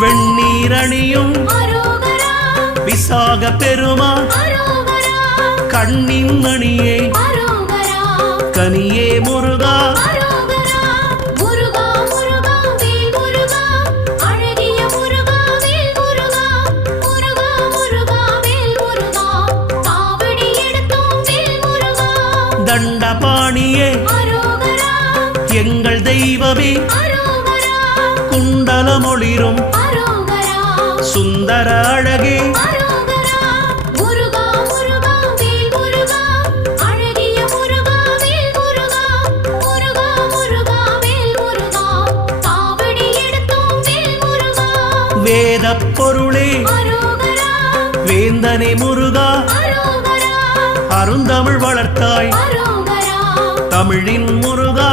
வெண்ணீரணியும் விசாக பெருமான் கண்ணின் மணியே கனியே முருகா தண்டபாணியே எங்கள் தெய்வமே குண்டலமொளிரும் சுந்தர அழகே வேதப் பொருளே வேந்தனே முருகா அருந்தமிழ் வளர்த்தாய் தமிழின் முருகா